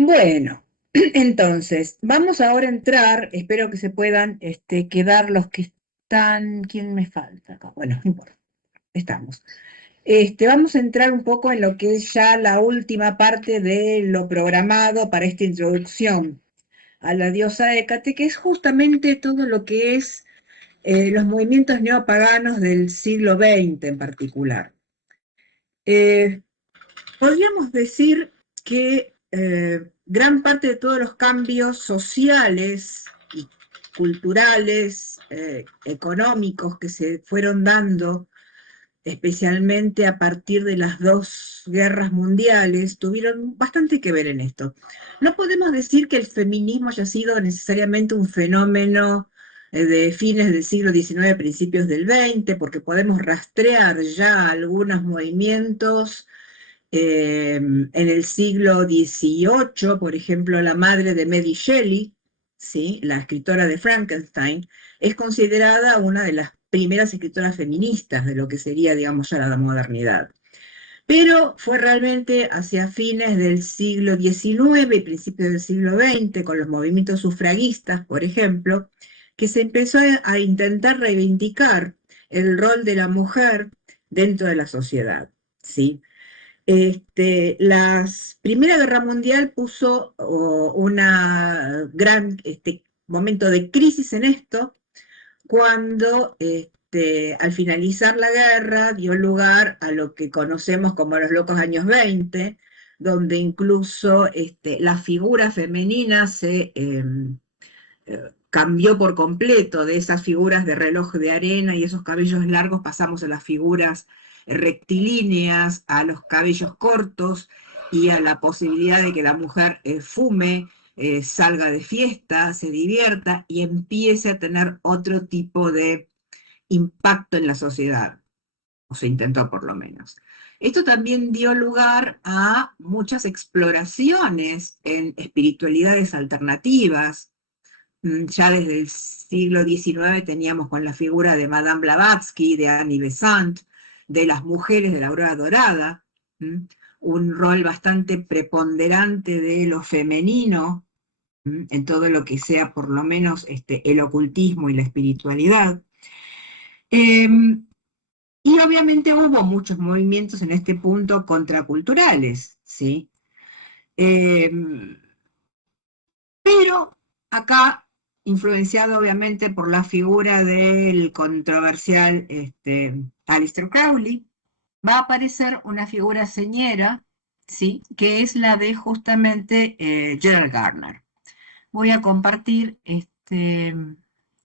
Bueno, entonces, vamos ahora a entrar, espero que se puedan quedar los que están. ¿Quién me falta acá? Bueno, no importa, estamos. Vamos a entrar un poco en lo que es ya la última parte de lo programado para esta introducción a la diosa Hécate, que es justamente todo lo que es los movimientos neopaganos del siglo XX en particular. Eh, Podríamos decir que gran parte de todos los cambios sociales y culturales, económicos que se fueron dando, especialmente a partir de las dos guerras mundiales, tuvieron bastante que ver en esto. No podemos decir que el feminismo haya sido necesariamente un fenómeno de fines del siglo XIX, principios del XX, porque podemos rastrear ya algunos movimientos en el siglo XVIII, por ejemplo, la madre de Mary Shelley, ¿sí? La escritora de Frankenstein, es considerada una de las primeras escritoras feministas de lo que sería, digamos, ya la modernidad. Pero fue realmente hacia fines del siglo XIX y principios del siglo XX, con los movimientos sufragistas, por ejemplo, que se empezó a intentar reivindicar el rol de la mujer dentro de la sociedad, ¿sí? La Primera Guerra Mundial puso una gran momento de crisis en esto, cuando al finalizar la guerra dio lugar a lo que conocemos como los locos años 20, donde incluso la figura femenina se cambió por completo. De esas figuras de reloj de arena y esos cabellos largos pasamos a las figuras rectilíneas, a los cabellos cortos y a la posibilidad de que la mujer fume, salga de fiesta, se divierta y empiece a tener otro tipo de impacto en la sociedad, o se intentó por lo menos. Esto también dio lugar a muchas exploraciones en espiritualidades alternativas. Ya desde el siglo XIX teníamos con la figura de Madame Blavatsky, de Annie Besant, de las mujeres de la aurora dorada, un rol bastante preponderante de lo femenino en todo lo que sea por lo menos el ocultismo y la espiritualidad. Y obviamente hubo muchos movimientos en este punto contraculturales, ¿sí? Eh, pero acá, influenciado obviamente por la figura del controversial Aleister Crowley, va a aparecer una figura señera, ¿sí? Que es la de justamente Gerald Gardner. Voy a compartir,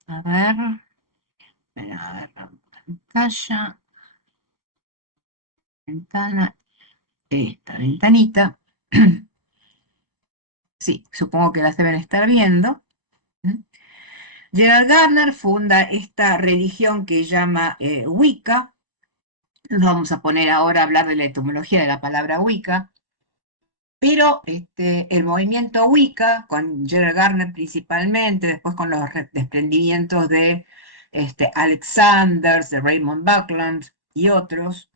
a ver, la pantalla, ventana, esta ventanita. Sí, supongo que las deben estar viendo. Gerald Gardner funda esta religión que llama Wicca. Nos vamos a poner ahora a hablar de la etimología de la palabra Wicca. Pero el movimiento Wicca, con Gerald Gardner principalmente, después con los desprendimientos de Alex Sanders, de Raymond Buckland y otros,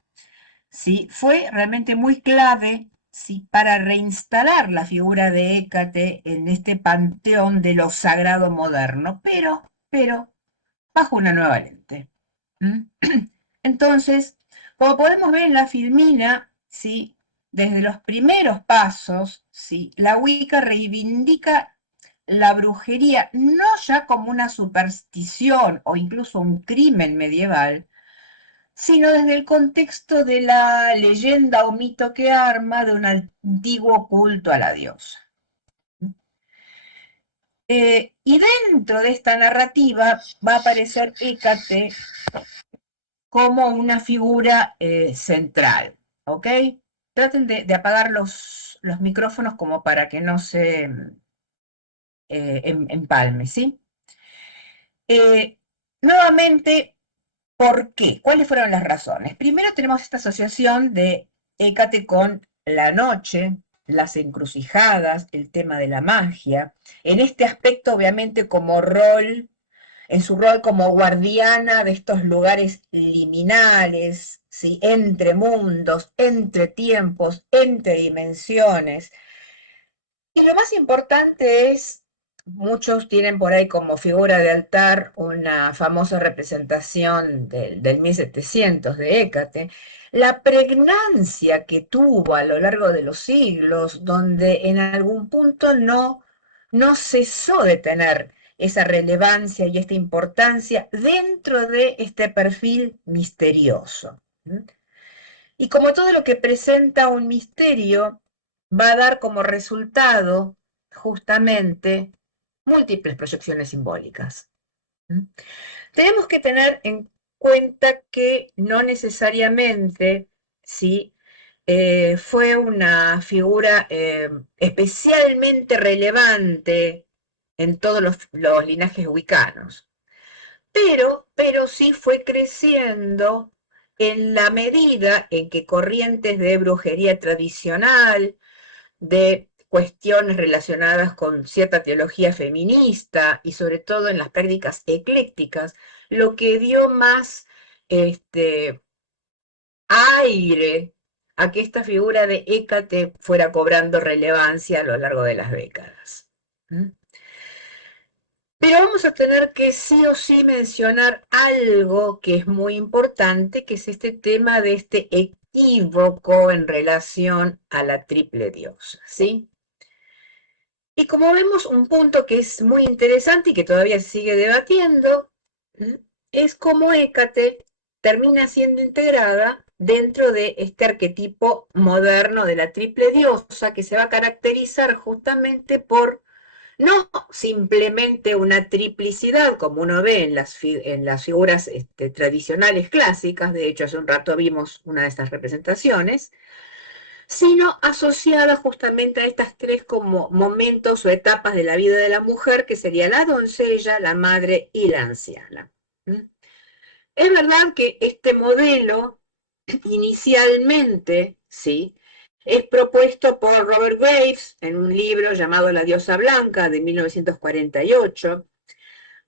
¿sí? Fue realmente muy clave, ¿sí? Para reinstalar la figura de Hécate en este panteón de lo sagrado moderno, pero bajo una nueva lente. Entonces, como podemos ver en la filmina, ¿sí? Desde los primeros pasos, ¿sí? La Wicca reivindica la brujería no ya como una superstición o incluso un crimen medieval, sino desde el contexto de la leyenda o mito que arma de un antiguo culto a la diosa. Y dentro de esta narrativa va a aparecer Hécate como una figura central, ¿ok? Traten de apagar los micrófonos como para que no se empalme, ¿sí? Nuevamente, ¿por qué? ¿Cuáles fueron las razones? Primero tenemos esta asociación de Hécate con la noche, las encrucijadas, el tema de la magia, en este aspecto obviamente como rol, en su rol como guardiana de estos lugares liminales, ¿sí? Entre mundos, entre tiempos, entre dimensiones, Y lo más importante es, muchos tienen por ahí como figura de altar una famosa representación del 1700 de Hécate, la pregnancia que tuvo a lo largo de los siglos, donde en algún punto no cesó de tener esa relevancia y esta importancia dentro de este perfil misterioso. Y como todo lo que presenta un misterio, va a dar como resultado justamente múltiples proyecciones simbólicas. Tenemos que tener en cuenta que no necesariamente ¿sí? Fue una figura especialmente relevante en todos los linajes wiccanos, pero sí fue creciendo en la medida en que corrientes de brujería tradicional, de cuestiones relacionadas con cierta teología feminista y sobre todo en las prácticas eclécticas, lo que dio más este, aire a que esta figura de Hécate fuera cobrando relevancia a lo largo de las décadas. ¿Mm? Pero vamos a tener que sí o sí mencionar algo que es muy importante, que es este tema de este equívoco en relación a la triple diosa, ¿sí? Y como vemos, un punto que es muy interesante y que todavía se sigue debatiendo, es cómo Hécate termina siendo integrada dentro de este arquetipo moderno de la triple diosa, que se va a caracterizar justamente por no simplemente una triplicidad, como uno ve en las figuras tradicionales clásicas, de hecho hace un rato vimos una de estas representaciones, sino asociada justamente a estas tres como momentos o etapas de la vida de la mujer, que sería la doncella, la madre y la anciana. Es verdad que este modelo inicialmente, sí, es propuesto por Robert Graves en un libro llamado La diosa blanca de 1948,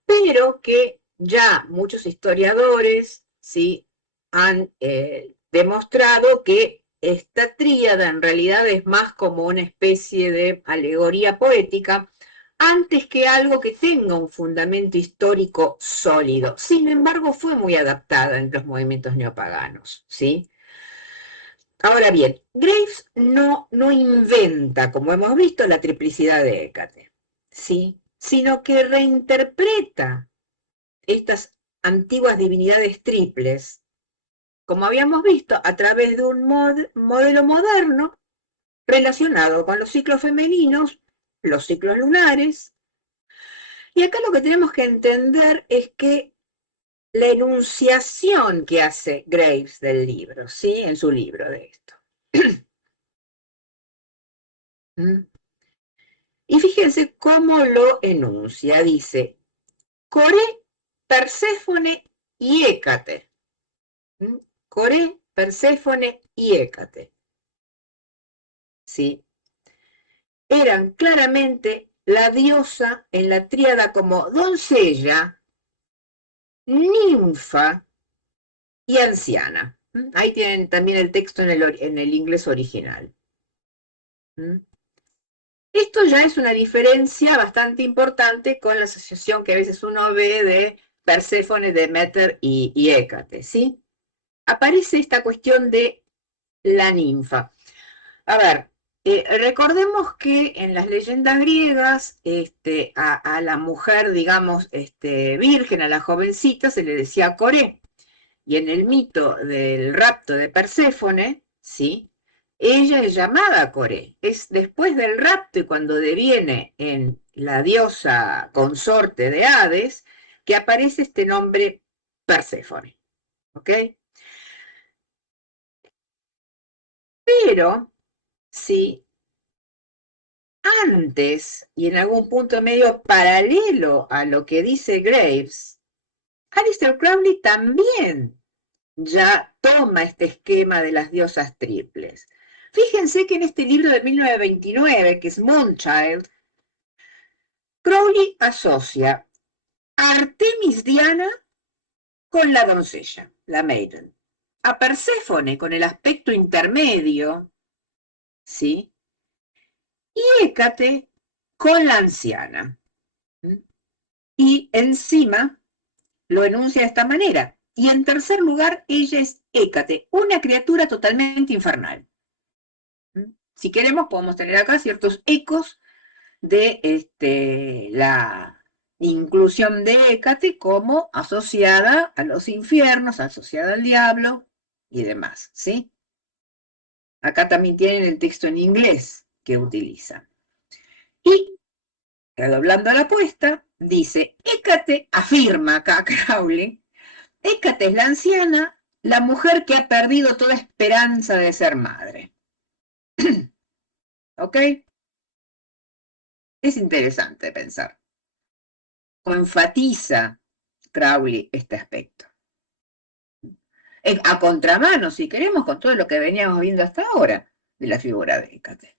pero que ya muchos historiadores, sí, han demostrado que esta tríada en realidad es más como una especie de alegoría poética antes que algo que tenga un fundamento histórico sólido. Sin embargo, fue muy adaptada en los movimientos neopaganos, ¿sí? Ahora bien, Graves no inventa, como hemos visto, la triplicidad de Hécate, ¿sí? Sino que reinterpreta estas antiguas divinidades triples, como habíamos visto, a través de un modelo moderno relacionado con los ciclos femeninos, los ciclos lunares. Y acá lo que tenemos que entender es que la enunciación que hace Graves del libro, ¿sí? En su libro de esto. Y fíjense cómo lo enuncia. Dice, Coré, Perséfone y Hécate. Coré, Perséfone y Hécate. ¿Sí? Eran claramente la diosa en la tríada como doncella, ninfa y anciana. Ahí tienen también el texto en el inglés original. Esto ya es una diferencia bastante importante con la asociación que a veces uno ve de Perséfone, Demeter y Hécate, ¿sí? Aparece esta cuestión de la ninfa. A ver, recordemos que en las leyendas griegas a la mujer, digamos, virgen, a la jovencita, se le decía Coré. Y en el mito del rapto de Perséfone, ¿sí? Ella es llamada Coré. Es después del rapto y cuando deviene en la diosa consorte de Hades que aparece este nombre Perséfone. ¿Ok? Pero, sí, antes y en algún punto medio paralelo a lo que dice Graves, Aleister Crowley también ya toma este esquema de las diosas triples. Fíjense que en este libro de 1929, que es Moonchild, Crowley asocia a Artemis Diana con la doncella, la maiden, a Perséfone con el aspecto intermedio, ¿sí? Y Hécate con la anciana. Y encima lo enuncia de esta manera. Y en tercer lugar, ella es Hécate, una criatura totalmente infernal. Si queremos, podemos tener acá ciertos ecos de la inclusión de Hécate como asociada a los infiernos, asociada al diablo y demás, ¿sí? Acá también tienen el texto en inglés que utilizan. Y, redoblando la apuesta, dice, Hécate, afirma acá Crowley, Hécate es la anciana, la mujer que ha perdido toda esperanza de ser madre. ¿Ok? Es interesante pensar. O enfatiza Crowley este aspecto. A contramano, si queremos, con todo lo que veníamos viendo hasta ahora de la figura de Hécate.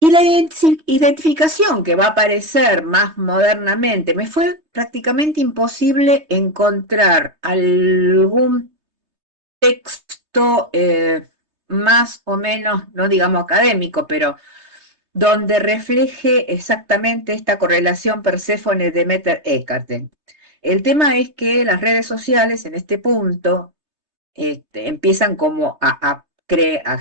Y la identificación que va a aparecer más modernamente, me fue prácticamente imposible encontrar algún texto más o menos, no digamos académico, pero donde refleje exactamente esta correlación Perséfone-Deméter-Hécate. El tema es que las redes sociales en este punto empiezan como a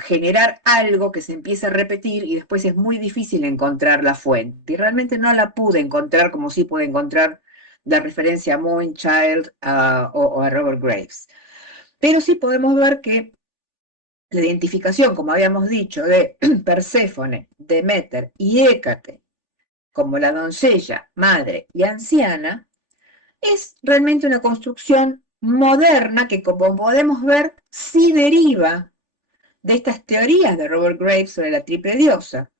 generar algo que se empieza a repetir y después es muy difícil encontrar la fuente. Y realmente no la pude encontrar como sí pude encontrar la referencia a Moonchild o a Robert Graves. Pero sí podemos ver que la identificación, como habíamos dicho, de Perséfone, Deméter y Hécate como la doncella, madre y anciana, es realmente una construcción moderna que, como podemos ver, sí deriva de estas teorías de Robert Graves sobre la triple diosa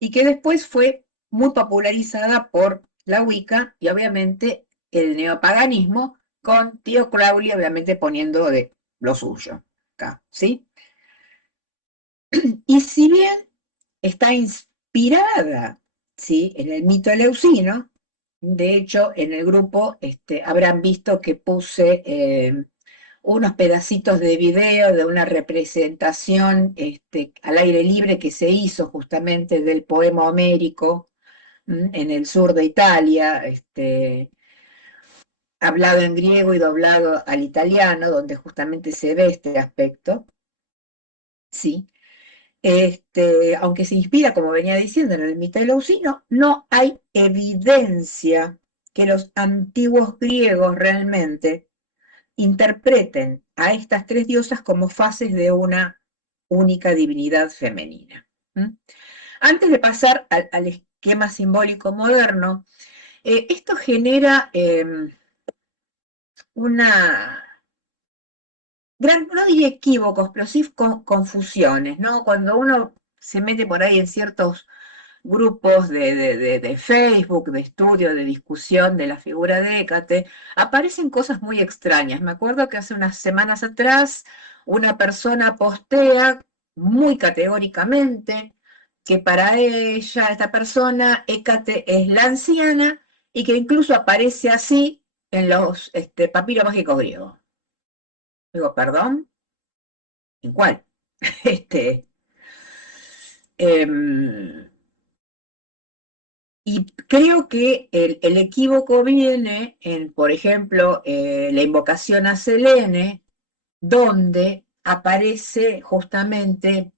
y que después fue muy popularizada por la Wicca y obviamente el neopaganismo, con Tío Crowley obviamente poniendo de lo suyo acá, ¿sí? Y si bien está inspirada, ¿sí?, en el mito eleusino, de hecho, en el grupo habrán visto que puse unos pedacitos de video de una representación al aire libre que se hizo justamente del poema homérico en el sur de Italia, hablado en griego y doblado al italiano, donde justamente se ve este aspecto, ¿sí? Aunque se inspira, como venía diciendo, en el mito eleusino, no hay evidencia que los antiguos griegos realmente interpreten a estas tres diosas como fases de una única divinidad femenina. Antes de pasar al esquema simbólico moderno, esto genera una gran, no diría equívocos, pero sí confusiones, ¿no? Cuando uno se mete por ahí en ciertos grupos de Facebook, de estudio, de discusión de la figura de Hécate, aparecen cosas muy extrañas. Me acuerdo que hace unas semanas atrás una persona postea muy categóricamente que para ella, esta persona, Hécate es la anciana y que incluso aparece así en los papiros mágicos griegos. Digo, ¿perdón? ¿En cuál? Em, Y creo que el equívoco viene en, por ejemplo, la invocación a Selene, donde aparece justamente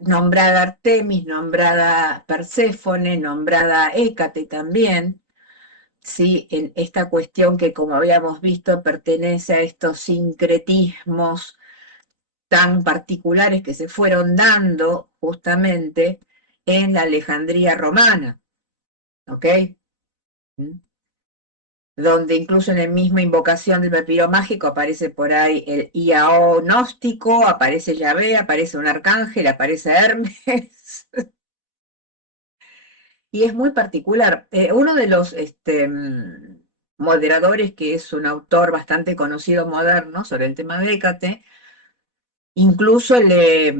nombrada Artemis, nombrada Perséfone, nombrada Hécate también, ¿sí? En esta cuestión que, como habíamos visto, pertenece a estos sincretismos tan particulares que se fueron dando justamente en la Alejandría romana. ¿Ok? Donde incluso en la misma invocación del papiro mágico aparece por ahí el Iao gnóstico, aparece Yahvé, aparece un arcángel, aparece Hermes, y es muy particular. Uno de los moderadores, que es un autor bastante conocido moderno sobre el tema de Hécate, incluso le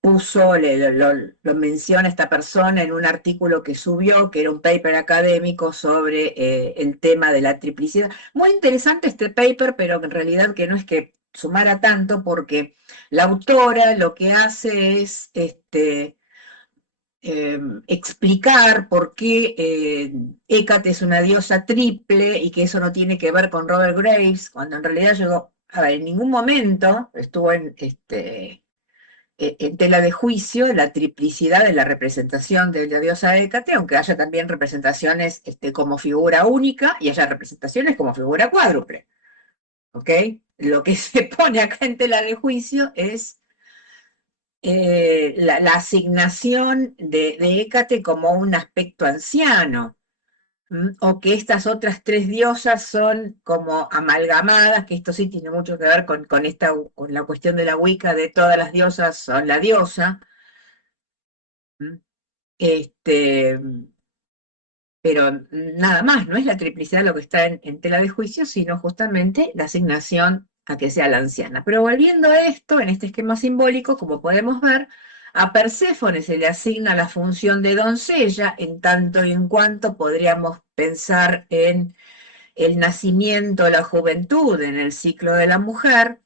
puso, lo menciona esta persona en un artículo que subió, que era un paper académico sobre el tema de la triplicidad. Muy interesante este paper, pero en realidad que no es que sumara tanto porque la autora lo que hace es explicar por qué Hécate es una diosa triple y que eso no tiene que ver con Robert Graves, cuando en realidad llegó, a ver, en ningún momento estuvo en tela de juicio la triplicidad de la representación de la diosa Hécate, aunque haya también representaciones como figura única y haya representaciones como figura cuádruple. ¿Ok? Lo que se pone acá en tela de juicio es la asignación de Hécate como un aspecto anciano, o que estas otras tres diosas son como amalgamadas, que esto sí tiene mucho que ver con la cuestión de la Wicca, de todas las diosas son la diosa, ¿m? este, pero nada más, no es la triplicidad lo que está en tela de juicio, sino justamente la asignación a que sea la anciana. Pero volviendo a esto, en este esquema simbólico, como podemos ver, a Perséfone se le asigna la función de doncella, en tanto y en cuanto podríamos pensar en el nacimiento, la juventud, en el ciclo de la mujer,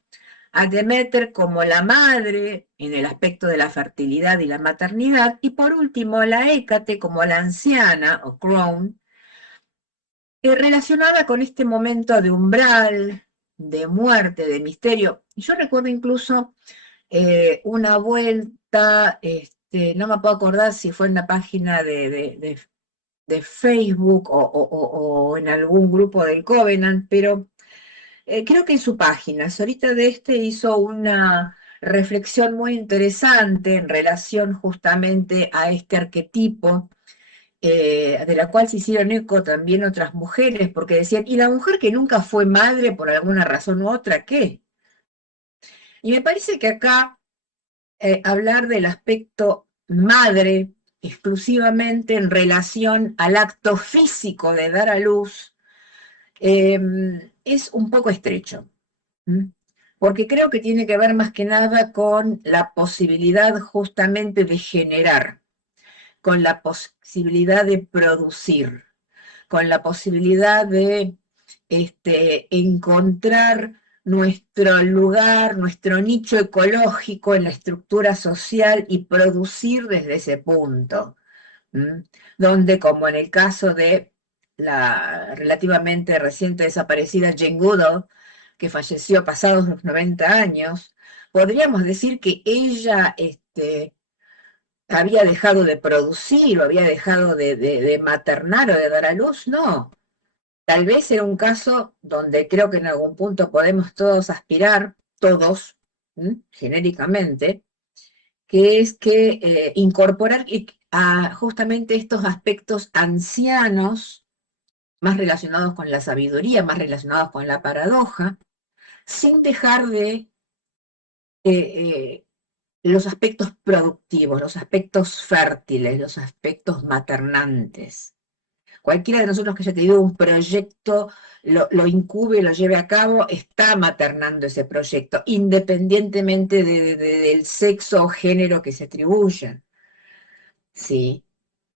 a Deméter como la madre en el aspecto de la fertilidad y la maternidad, y por último la Hécate como la anciana o crone, relacionada con este momento de umbral, de muerte, de misterio. Yo recuerdo incluso una vuelta, no me puedo acordar si fue en la página de Facebook o en algún grupo del Covenant, pero creo que en su página, Sorita de hizo una reflexión muy interesante en relación justamente a este arquetipo, de la cual se hicieron eco también otras mujeres, porque decían, ¿y la mujer que nunca fue madre por alguna razón u otra, qué? Y me parece que acá hablar del aspecto madre exclusivamente en relación al acto físico de dar a luz es un poco estrecho. Porque creo que tiene que ver más que nada con la posibilidad justamente de generar, con la posibilidad de producir, con la posibilidad de encontrar nuestro lugar, nuestro nicho ecológico en la estructura social y producir desde ese punto, donde, como en el caso de la relativamente reciente desaparecida Jane Goodall, que falleció pasados los 90 años, podríamos decir que ella había dejado de producir o había dejado de maternar o de dar a luz. No, tal vez era un caso donde creo que en algún punto podemos todos aspirar, todos, genéricamente, que es que incorporar a justamente estos aspectos ancianos, más relacionados con la sabiduría, más relacionados con la paradoja, sin dejar de los aspectos productivos, los aspectos fértiles, los aspectos maternantes. Cualquiera de nosotros que haya tenido un proyecto, lo incube, lo lleve a cabo, está maternando ese proyecto, independientemente del sexo o género que se atribuya. Sí,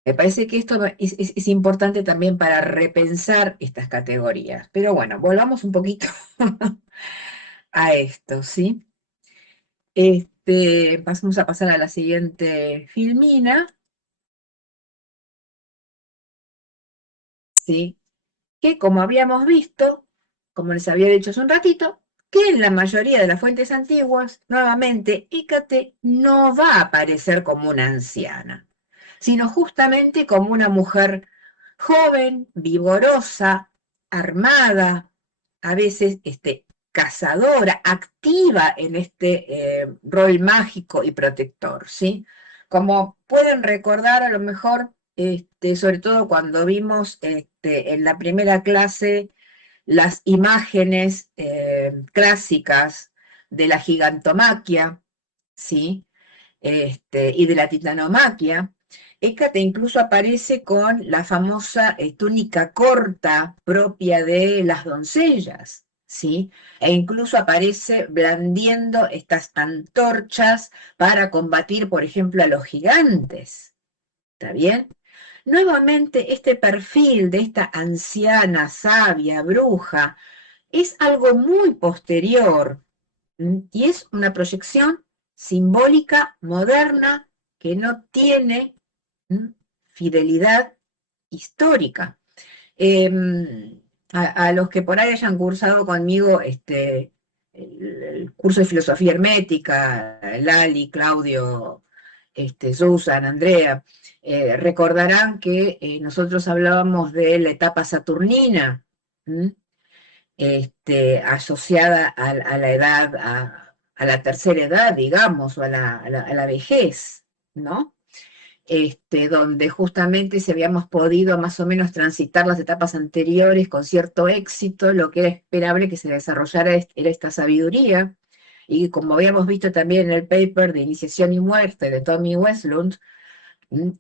me parece que esto es importante también para repensar estas categorías. Pero bueno, volvamos un poquito a esto, ¿sí? Vamos a pasar a la siguiente filmina, ¿sí? Que como habíamos visto, como les había dicho hace un ratito, que en la mayoría de las fuentes antiguas, nuevamente, Hécate no va a aparecer como una anciana, sino justamente como una mujer joven, vigorosa, armada, a veces cazadora, activa en este rol mágico y protector, ¿sí? Como pueden recordar a lo mejor, sobre todo cuando vimos en la primera clase las imágenes clásicas de la gigantomaquia, ¿sí? Y de la titanomaquia, Hécate incluso aparece con la famosa túnica corta propia de las doncellas, ¿sí? E incluso aparece blandiendo estas antorchas para combatir, por ejemplo, a los gigantes. ¿Está bien? Nuevamente, este perfil de esta anciana, sabia, bruja, es algo muy posterior Y es una proyección simbólica, moderna, que no tiene fidelidad histórica. A los que por ahí hayan cursado conmigo el curso de filosofía hermética, Lali, Claudio, Susan, Andrea, recordarán que nosotros hablábamos de la etapa saturnina, asociada a la edad, a la tercera edad, digamos, o a la vejez, ¿no? Donde justamente si habíamos podido más o menos transitar las etapas anteriores con cierto éxito, lo que era esperable que se desarrollara era esta sabiduría, y como habíamos visto también en el paper de Iniciación y Muerte de Tommy Westlund,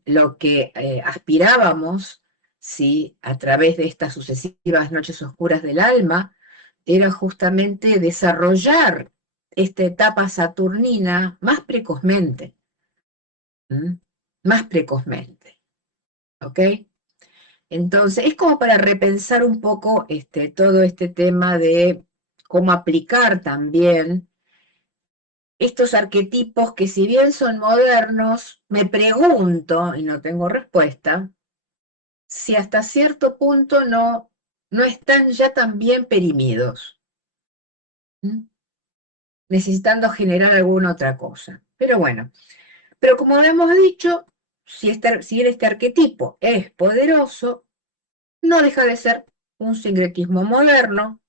lo que aspirábamos, ¿sí?, a través de estas sucesivas noches oscuras del alma, era justamente desarrollar esta etapa saturnina más precozmente. Más precozmente, ¿ok? Entonces, es como para repensar un poco todo este tema de cómo aplicar también estos arquetipos que, si bien son modernos, me pregunto, y no tengo respuesta, si hasta cierto punto no están ya tan bien perimidos, necesitando generar alguna otra cosa. Pero bueno, pero como hemos dicho, si bien este arquetipo es poderoso, no deja de ser un sincretismo moderno,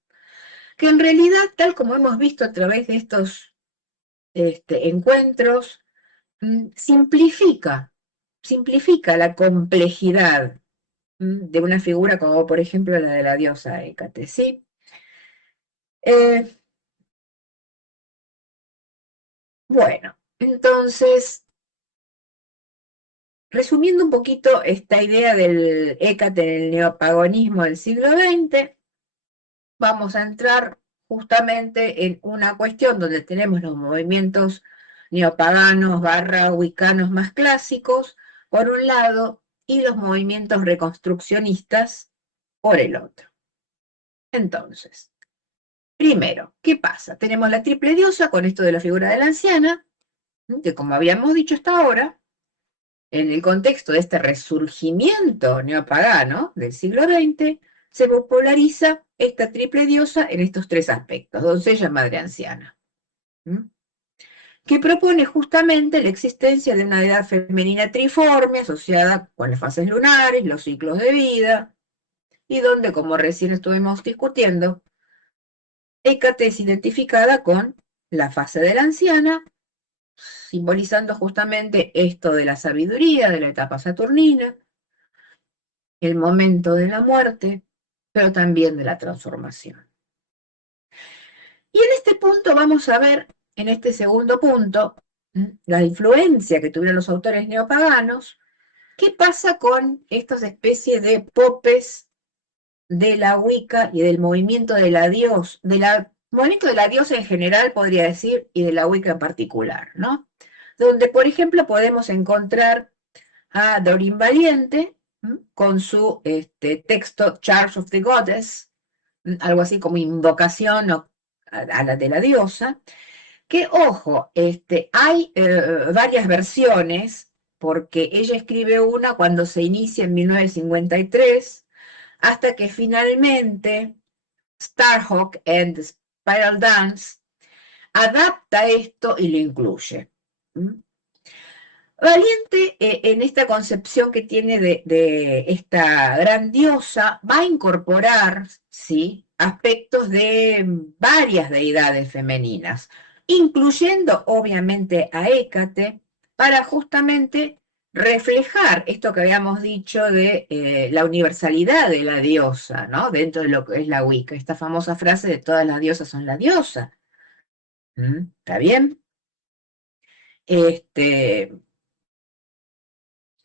que en realidad, tal como hemos visto a través de estos encuentros, simplifica la complejidad de una figura como, por ejemplo, la de la diosa Hécate, ¿sí? Bueno, entonces, resumiendo un poquito esta idea del Hécate en el neopaganismo del siglo XX, vamos a entrar justamente en una cuestión donde tenemos los movimientos neopaganos / wiccanos más clásicos, por un lado, y los movimientos reconstruccionistas por el otro. Entonces, primero, ¿qué pasa? Tenemos la triple diosa con esto de la figura de la anciana, que como habíamos dicho hasta ahora, en el contexto de este resurgimiento neopagano del siglo XX, se populariza esta triple diosa en estos tres aspectos: doncella, madre, anciana, que propone justamente la existencia de una deidad femenina triforme asociada con las fases lunares, los ciclos de vida, y donde, como recién estuvimos discutiendo, Hécate es identificada con la fase de la anciana, simbolizando justamente esto de la sabiduría, de la etapa saturnina, el momento de la muerte, pero también de la transformación. Y en este punto vamos a ver, en este segundo punto, la influencia que tuvieron los autores neopaganos. ¿Qué pasa con estas especies de popes de la Wicca y del movimiento de la movimiento de la diosa en general, podría decir, y de la Wicca en particular, ¿no? Donde, por ejemplo, podemos encontrar a Doreen Valiente con su texto Charge of the Goddess, algo así como invocación a la de la diosa, que, ojo, hay varias versiones, porque ella escribe una cuando se inicia en 1953, hasta que finalmente Starhawk and the Spiral Dance adapta esto y lo incluye. Valiente, en esta concepción que tiene de esta gran diosa, va a incorporar, ¿sí?, aspectos de varias deidades femeninas, incluyendo obviamente a Hécate, para justamente reflejar esto que habíamos dicho de la universalidad de la diosa, ¿no?, dentro de lo que es la Wicca, esta famosa frase de todas las diosas son la diosa. ¿Está bien?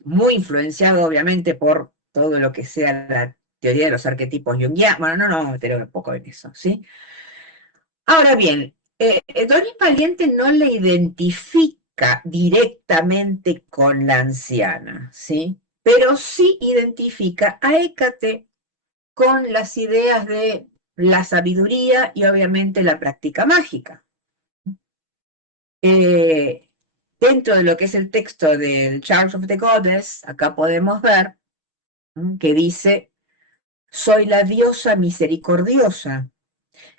Muy influenciado obviamente por todo lo que sea la teoría de los arquetipos junguianos. Bueno, no nos vamos a meter un poco en eso, ¿sí? Ahora bien, Doreen Valiente no le identifica directamente con la anciana, ¿sí? Pero sí identifica a Hécate con las ideas de la sabiduría y obviamente la práctica mágica. Dentro de lo que es el texto del Charms of the Goddess, acá podemos ver que dice: soy la diosa misericordiosa,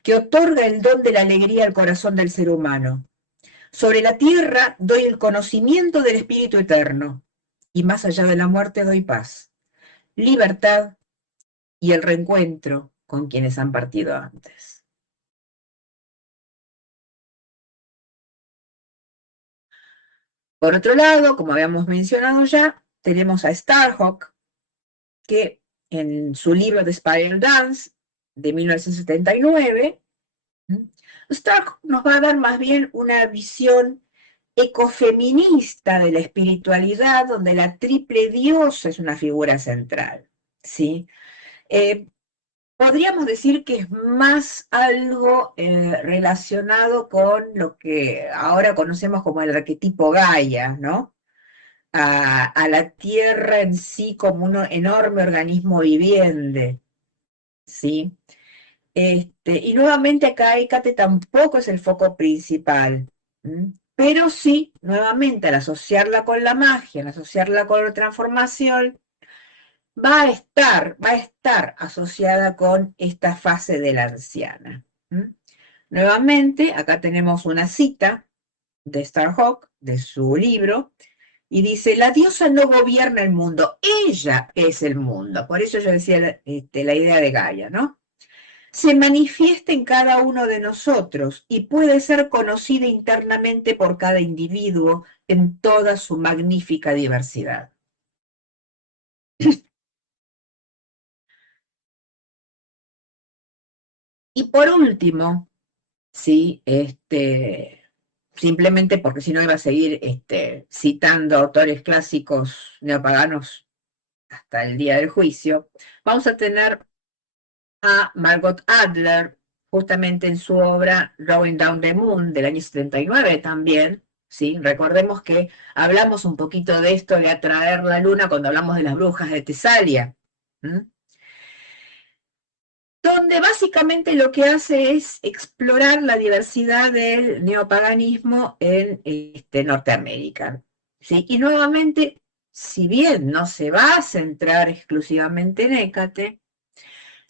que otorga el don de la alegría al corazón del ser humano. Sobre la tierra doy el conocimiento del Espíritu Eterno, y más allá de la muerte doy paz, libertad y el reencuentro con quienes han partido antes. Por otro lado, como habíamos mencionado ya, tenemos a Starhawk, que en su libro The Spiral Dance de 1979, Starhawk nos va a dar más bien una visión ecofeminista de la espiritualidad, donde la triple diosa es una figura central, ¿sí? Podríamos decir que es más algo relacionado con lo que ahora conocemos como el arquetipo Gaia, ¿no? A la Tierra en sí como un enorme organismo viviente, ¿sí? Y nuevamente acá Hécate tampoco es el foco principal, pero sí, nuevamente, al asociarla con la magia, al asociarla con la transformación, va a estar asociada con esta fase de la anciana. Nuevamente, acá tenemos una cita de Starhawk, de su libro, y dice: la diosa no gobierna el mundo, ella es el mundo. Por eso yo decía la idea de Gaia, ¿no? Se manifiesta en cada uno de nosotros y puede ser conocida internamente por cada individuo en toda su magnífica diversidad. Y por último, sí, simplemente porque si no iba a seguir citando autores clásicos neopaganos hasta el día del juicio, vamos a tener a Margot Adler, justamente en su obra Going Down the Moon, del año 79 también, ¿sí? Recordemos que hablamos un poquito de esto de atraer la luna cuando hablamos de las brujas de Tesalia, donde básicamente lo que hace es explorar la diversidad del neopaganismo en Norteamérica, ¿sí? Y nuevamente, si bien no se va a centrar exclusivamente en Hécate,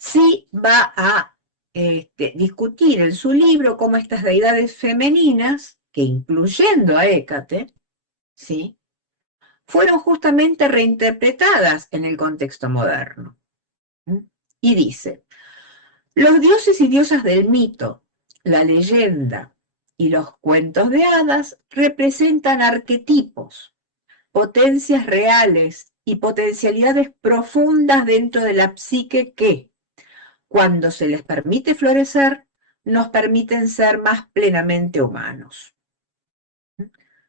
sí va a discutir en su libro cómo estas deidades femeninas, que incluyendo a Hécate, ¿sí?, fueron justamente reinterpretadas en el contexto moderno. Y dice: los dioses y diosas del mito, la leyenda y los cuentos de hadas representan arquetipos, potencias reales y potencialidades profundas dentro de la psique que, cuando se les permite florecer, nos permiten ser más plenamente humanos.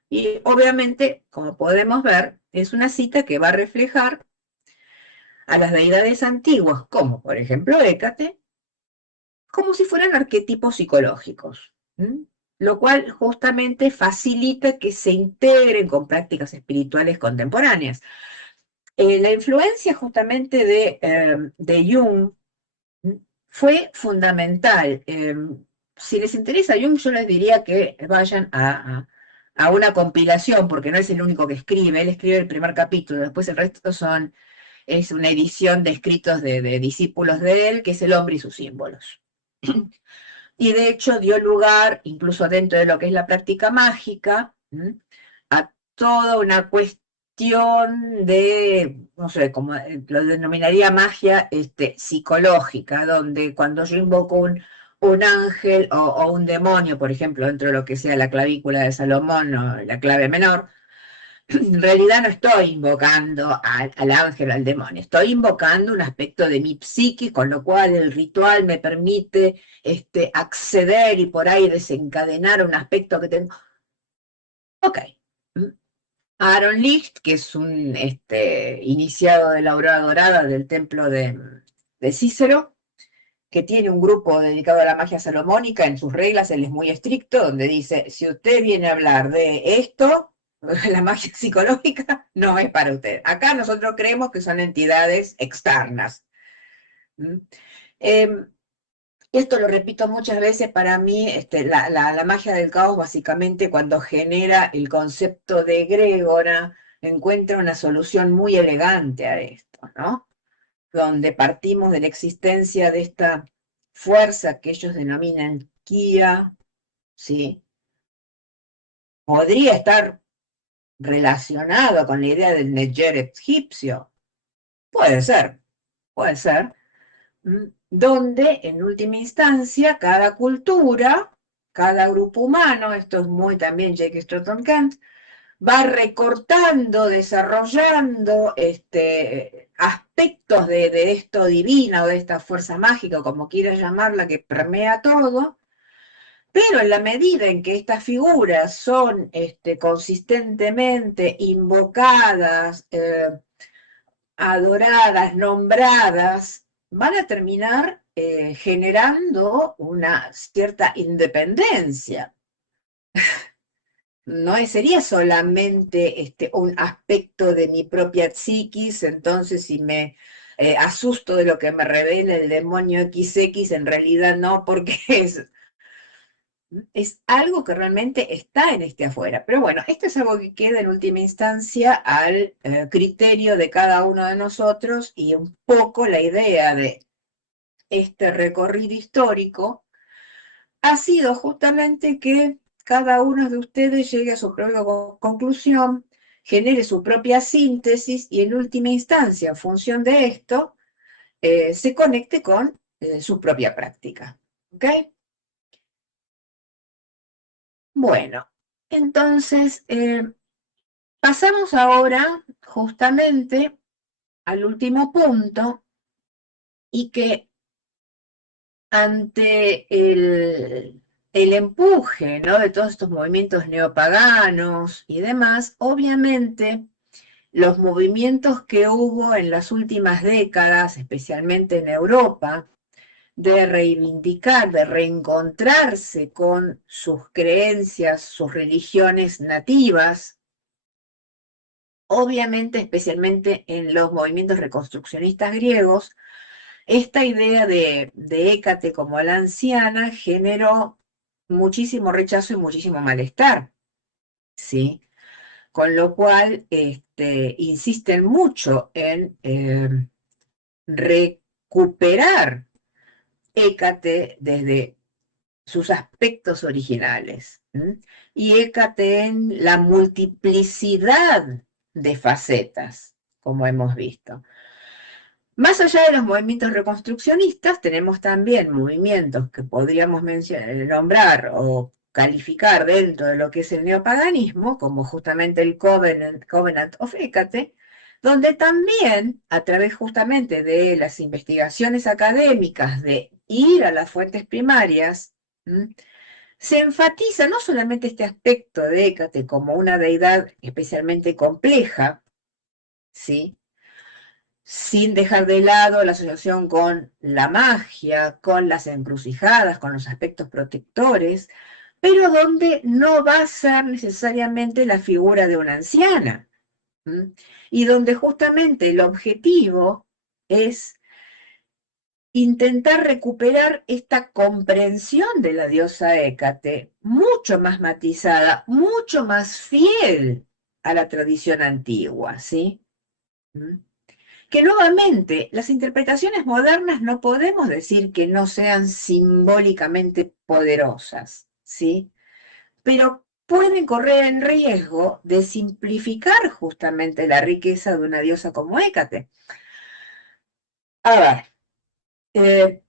Y obviamente, como podemos ver, es una cita que va a reflejar a las deidades antiguas, como por ejemplo Hécate, como si fueran arquetipos psicológicos, lo cual justamente facilita que se integren con prácticas espirituales contemporáneas. La influencia justamente de Jung fue fundamental. Si les interesa Jung, yo les diría que vayan a una compilación, porque no es el único que escribe, él escribe el primer capítulo, después el resto es una edición de escritos de discípulos de él, que es El hombre y sus símbolos. Y de hecho dio lugar, incluso dentro de lo que es la práctica mágica, a toda una cuestión de, no sé, como lo denominaría magia psicológica, donde cuando yo invoco un ángel o un demonio, por ejemplo, dentro de lo que sea la clavícula de Salomón o la clave menor, en realidad no estoy invocando al ángel o al demonio, estoy invocando un aspecto de mi psique, con lo cual el ritual me permite acceder y por ahí desencadenar un aspecto que tengo. Ok. Aaron Licht, que es un iniciado de la aurora dorada del templo de Cícero, que tiene un grupo dedicado a la magia salomónica, en sus reglas él es muy estricto, donde dice: si usted viene a hablar de esto, la magia psicológica no es para usted. Acá nosotros creemos que son entidades externas. Esto lo repito muchas veces, para mí la magia del caos básicamente cuando genera el concepto de egrégora encuentra una solución muy elegante a esto, ¿no? Donde partimos de la existencia de esta fuerza que ellos denominan Kia, ¿sí? Podría estar relacionado con la idea del Neger egipcio, puede ser, donde en última instancia cada cultura, cada grupo humano, esto es muy también Jake Stratton Kant, va recortando, desarrollando aspectos de esto divina o de esta fuerza mágica, como quieras llamarla, que permea todo, pero en la medida en que estas figuras son consistentemente invocadas, adoradas, nombradas, van a terminar generando una cierta independencia. No sería solamente un aspecto de mi propia psiquis, entonces si me asusto de lo que me revela el demonio XX, en realidad no, porque es algo que realmente está en afuera. Pero bueno, esto es algo que queda en última instancia al criterio de cada uno de nosotros y un poco la idea de este recorrido histórico ha sido justamente que cada uno de ustedes llegue a su propia conclusión, genere su propia síntesis y en última instancia, en función de esto, se conecte con su propia práctica. ¿Ok? Bueno, entonces pasamos ahora justamente al último punto y que ante el empuje, ¿no?, de todos estos movimientos neopaganos y demás, obviamente los movimientos que hubo en las últimas décadas, especialmente en Europa, de reivindicar, de reencontrarse con sus creencias, sus religiones nativas, obviamente especialmente en los movimientos reconstruccionistas griegos, esta idea de Hécate como la anciana generó muchísimo rechazo y muchísimo malestar, ¿sí? Con lo cual insisten mucho en recuperar Hécate desde sus aspectos originales, ¿m? Y Hécate en la multiplicidad de facetas, como hemos visto. Más allá de los movimientos reconstruccionistas, tenemos también movimientos que podríamos nombrar o calificar dentro de lo que es el neopaganismo, como justamente el Covenant of Hécate, donde también, a través justamente de las investigaciones académicas, de ir a las fuentes primarias, se enfatiza no solamente este aspecto de Hécate como una deidad especialmente compleja, ¿sí?, sin dejar de lado la asociación con la magia, con las encrucijadas, con los aspectos protectores, pero donde no va a ser necesariamente la figura de una anciana, ¿m? Y donde justamente el objetivo es intentar recuperar esta comprensión de la diosa Hécate, mucho más matizada, mucho más fiel a la tradición antigua, ¿sí? ¿M? Que nuevamente, las interpretaciones modernas no podemos decir que no sean simbólicamente poderosas, ¿sí? Pero pueden correr en riesgo de simplificar justamente la riqueza de una diosa como Hécate. A ver,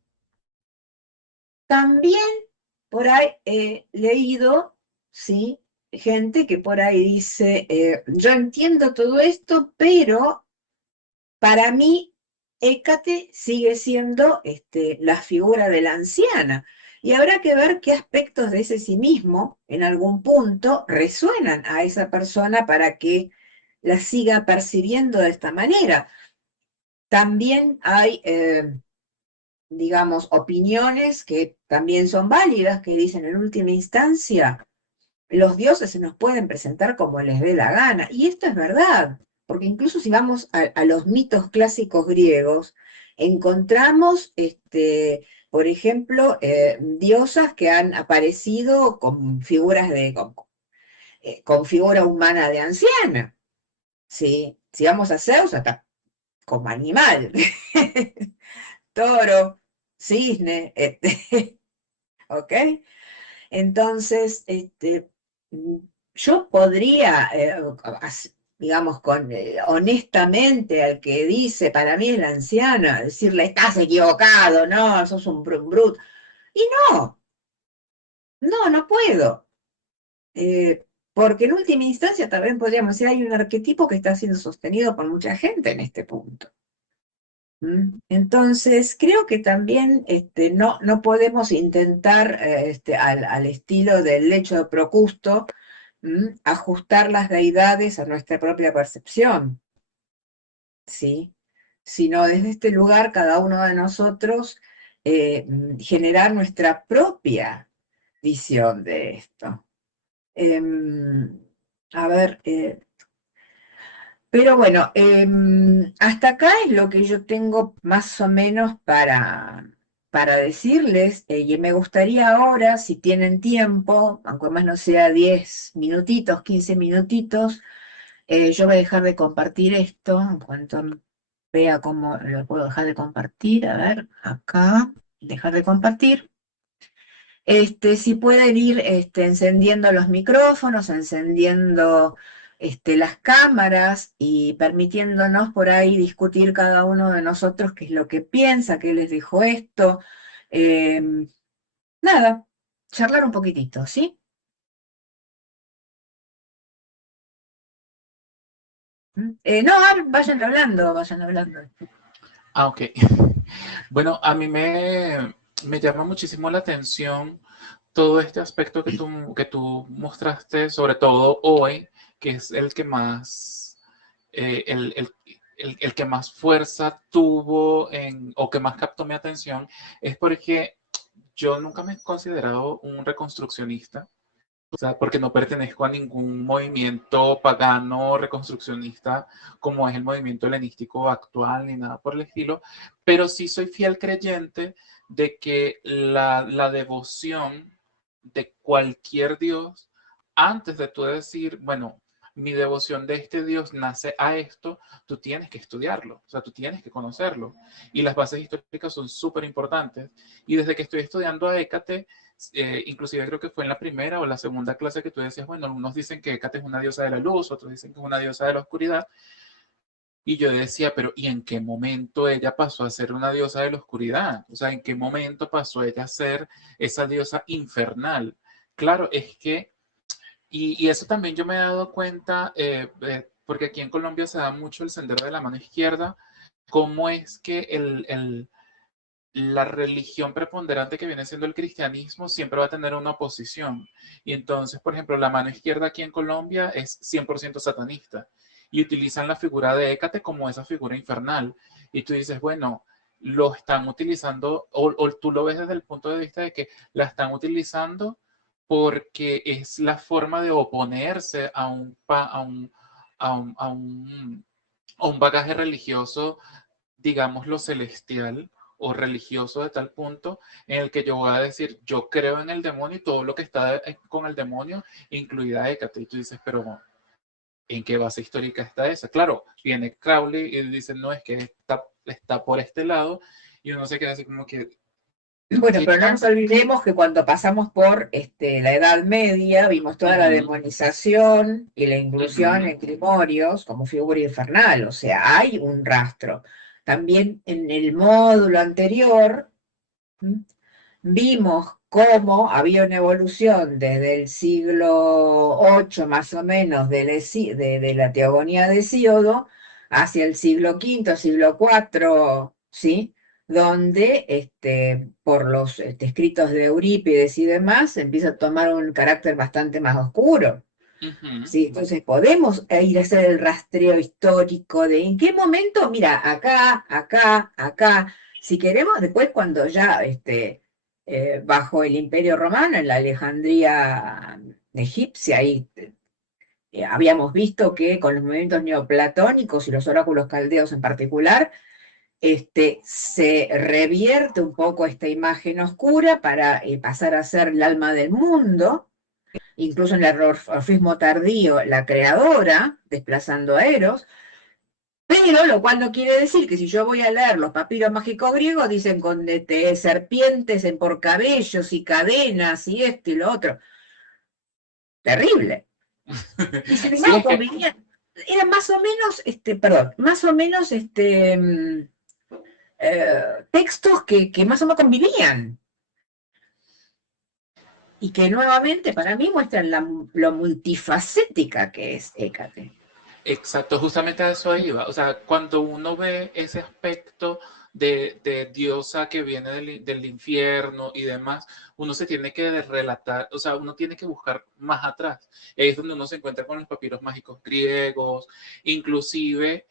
también por ahí he leído, ¿sí?, gente que por ahí dice, yo entiendo todo esto, pero para mí, Hécate sigue siendo la figura de la anciana. Y habrá que ver qué aspectos de ese sí mismo, en algún punto, resuenan a esa persona para que la siga percibiendo de esta manera. También hay, digamos, opiniones que también son válidas, que dicen en última instancia, los dioses se nos pueden presentar como les dé la gana. Y esto es verdad, porque incluso si vamos a los mitos clásicos griegos, encontramos por ejemplo, diosas que han aparecido con figuras con figura humana de anciana, ¿sí? Si vamos a Zeus, hasta como animal, toro, cisne, ¿ok? Entonces, yo podría, digamos, honestamente al que dice, para mí es la anciana, decirle, estás equivocado, no, sos un brut. Y no puedo. Porque en última instancia también podríamos decir, hay un arquetipo que está siendo sostenido por mucha gente en este punto. Entonces, creo que también no podemos intentar, al estilo del lecho de Procusto, ajustar las deidades a nuestra propia percepción, ¿sí? Sino desde este lugar, cada uno de nosotros, generar nuestra propia visión de esto. A ver, pero bueno, hasta acá es lo que yo tengo más o menos para decirles, y me gustaría ahora, si tienen tiempo, aunque más no sea 10 minutitos, 15 minutitos, yo voy a dejar de compartir esto, en cuanto vea cómo lo puedo dejar de compartir, a ver, acá, dejar de compartir. Si pueden ir encendiendo los micrófonos, encendiendo las cámaras y permitiéndonos por ahí discutir cada uno de nosotros qué es lo que piensa, qué les dijo esto. Nada, charlar un poquitito, ¿sí? No, vayan hablando, vayan hablando. Ah, ok. Bueno, a mí me llama muchísimo la atención todo este aspecto que tú mostraste, sobre todo hoy, que es el que más, el que más fuerza tuvo o que más captó mi atención, es porque yo nunca me he considerado un reconstruccionista. O sea, porque no pertenezco a ningún movimiento pagano reconstruccionista como es el movimiento helenístico actual ni nada por el estilo, pero sí soy fiel creyente de que la devoción de cualquier dios, antes de tú decir, bueno, mi devoción de este dios nace a esto, tú tienes que estudiarlo, o sea, tú tienes que conocerlo. Y las bases históricas son súper importantes. Y desde que estoy estudiando a Hécate, inclusive creo que fue en la primera o la segunda clase que tú decías, bueno, unos dicen que Hécate es una diosa de la luz, otros dicen que es una diosa de la oscuridad, y yo decía, pero ¿y en qué momento ella pasó a ser una diosa de la oscuridad? O sea, ¿en qué momento pasó ella a ser esa diosa infernal? Claro, es que, y eso también yo me he dado cuenta, porque aquí en Colombia se da mucho el sendero de la mano izquierda, cómo es que la religión preponderante que viene siendo el cristianismo siempre va a tener una oposición. Y entonces, por ejemplo, la mano izquierda aquí en Colombia es 100% satanista y utilizan la figura de Hécate como esa figura infernal. Y tú dices, bueno, lo están utilizando, o tú lo ves desde el punto de vista de que la están utilizando porque es la forma de oponerse a un bagaje religioso, digamos, lo celestial o religioso de tal punto en el que yo voy a decir, yo creo en el demonio y todo lo que está con el demonio, incluida Hécate. Y tú dices, pero ¿en qué base histórica está esa? Claro, viene Crowley y dice, no, es que está por este lado, y uno se queda así como que, Bueno, ¿qué pero no nos tan? olvidemos que cuando pasamos por la Edad Media, vimos toda la Ujú, demonización y la inclusión ujú, en Grimorios como figura infernal, o sea, hay un rastro. También en el módulo anterior, ¿m? Vimos cómo había una evolución desde el siglo VIII más o menos de la teogonía de Hesíodo hacia el siglo V, siglo IV, ¿sí? Donde por los escritos de Eurípides y demás empieza a tomar un carácter bastante más oscuro. ujú, Sí, entonces podemos ir a hacer el rastreo histórico de en qué momento, mira, acá, acá, acá. Si queremos, después cuando ya bajo el Imperio Romano, en la Alejandría egipcia, ahí habíamos visto que con los movimientos neoplatónicos y los oráculos caldeos en particular, se revierte un poco esta imagen oscura para pasar a ser el alma del mundo, incluso en el orfismo tardío, la creadora, desplazando a Eros, pero lo cual no quiere decir que si yo voy a leer los papiros mágicos griegos, dicen con serpientes en por cabellos y cadenas y esto y lo otro. Terrible. Y sin Sí, embargo, es que convenían, eran más o menos, perdón, más o menos textos que más o menos convivían. Y que nuevamente para mí muestran lo multifacética que es Hécate. exacto, justamente a eso iba. O sea, cuando uno ve ese aspecto de diosa que viene del infierno y demás, uno se tiene que relatar, o sea, uno tiene que buscar más atrás. Ahí es donde uno se encuentra con los papiros mágicos griegos, inclusive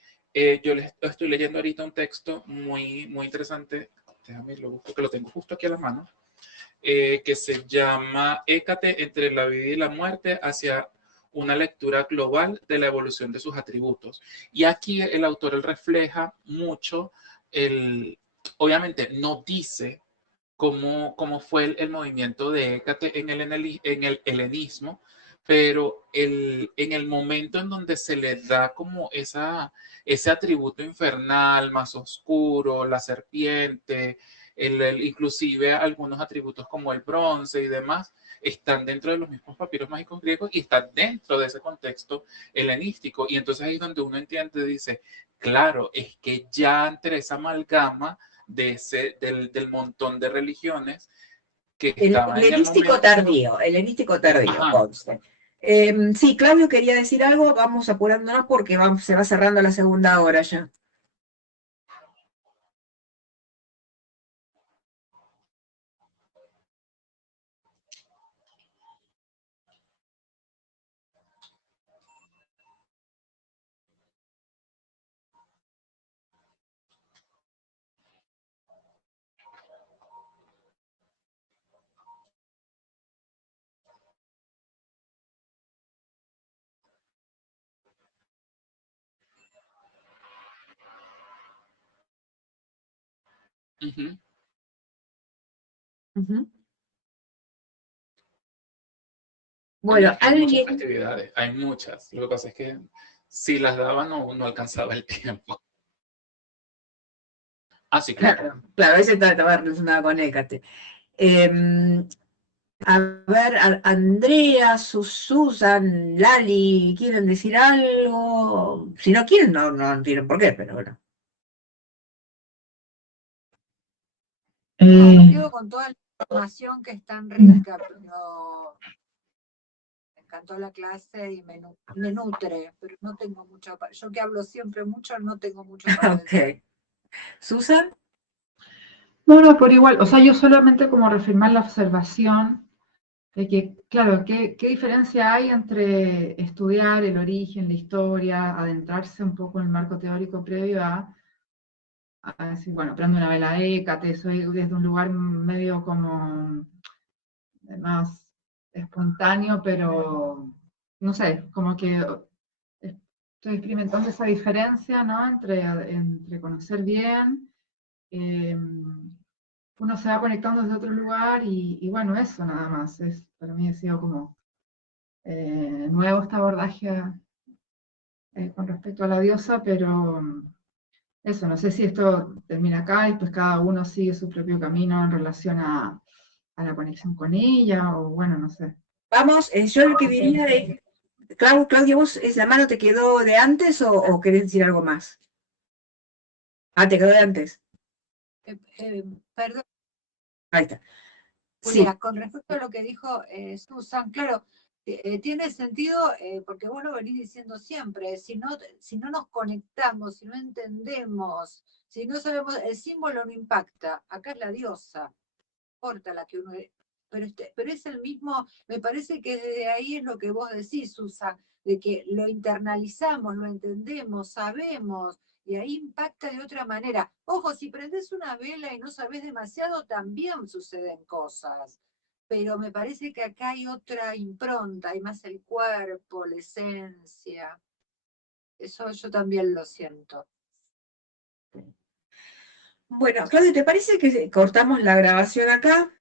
yo les estoy leyendo ahorita un texto muy, muy interesante, déjame lo busco, que lo tengo justo aquí a la mano, que se llama Hécate entre la vida y la muerte hacia una lectura global de la evolución de sus atributos. Y aquí el autor él refleja mucho, obviamente no dice cómo fue el movimiento de Hécate en el helenismo, pero en el momento en donde se le da como ese atributo infernal más oscuro, la serpiente, inclusive algunos atributos como el bronce y demás, están dentro de los mismos papiros mágicos griegos y están dentro de ese contexto helenístico. Y entonces ahí es donde uno entiende, dice, claro, es que ya entre esa amalgama del montón de religiones que estaba en el momento. El helenístico tardío, Ajá. conste. Sí, Claudio quería decir algo, vamos apurándonos porque se va cerrando la segunda hora ya. Uh-huh. Bueno, Hay muchas alguien, festividades, hay muchas. Lo que pasa es que si las daba no alcanzaba el tiempo. Ah, sí, claro. claro, ese estaba relacionado con Hécate. A ver, Andrea, Susan, Lali, ¿quieren decir algo? Si no quieren, no tienen por qué, pero bueno. No, me quedo con toda la información que es tan rica, pero me encantó la clase y me nutre, pero no tengo mucho para... Yo que hablo siempre mucho, no tengo mucho para decir. Ok. ¿Susan? No, por igual, o sea, yo solamente como reafirmar la observación de que, claro, ¿qué diferencia hay entre estudiar el origen, la historia, adentrarse un poco en el marco teórico previo a decir, bueno, prendo una vela de Hécate, soy desde un lugar medio como más espontáneo, pero no sé, como que estoy experimentando esa diferencia, ¿no? Entre conocer bien, uno se va conectando desde otro lugar y bueno, eso nada más. Para mí ha sido como nuevo este abordaje con respecto a la diosa, pero eso, no sé si esto termina acá y pues cada uno sigue su propio camino en relación a la conexión con ella, o bueno, no sé. Vamos, yo lo que diría es, Claudia, ¿vos la mano te quedó de antes o querés decir algo más? Ah, te quedó de antes. Perdón, Ahí está. Julia, Sí, con respecto a lo que dijo Susan, claro, tiene sentido porque vos lo venís diciendo siempre, si no nos conectamos, si no entendemos, si no sabemos, el símbolo no impacta, acá es la diosa, importa la que uno... Pero es el mismo, me parece que desde ahí es lo que vos decís, Susan, de que lo internalizamos, lo entendemos, sabemos, y ahí impacta de otra manera. Ojo, si prendes una vela y no sabes demasiado, también suceden cosas. Pero me parece que acá hay otra impronta, hay más el cuerpo, la esencia. Eso yo también lo siento. Bueno, Claudio, ¿te parece que cortamos la grabación acá?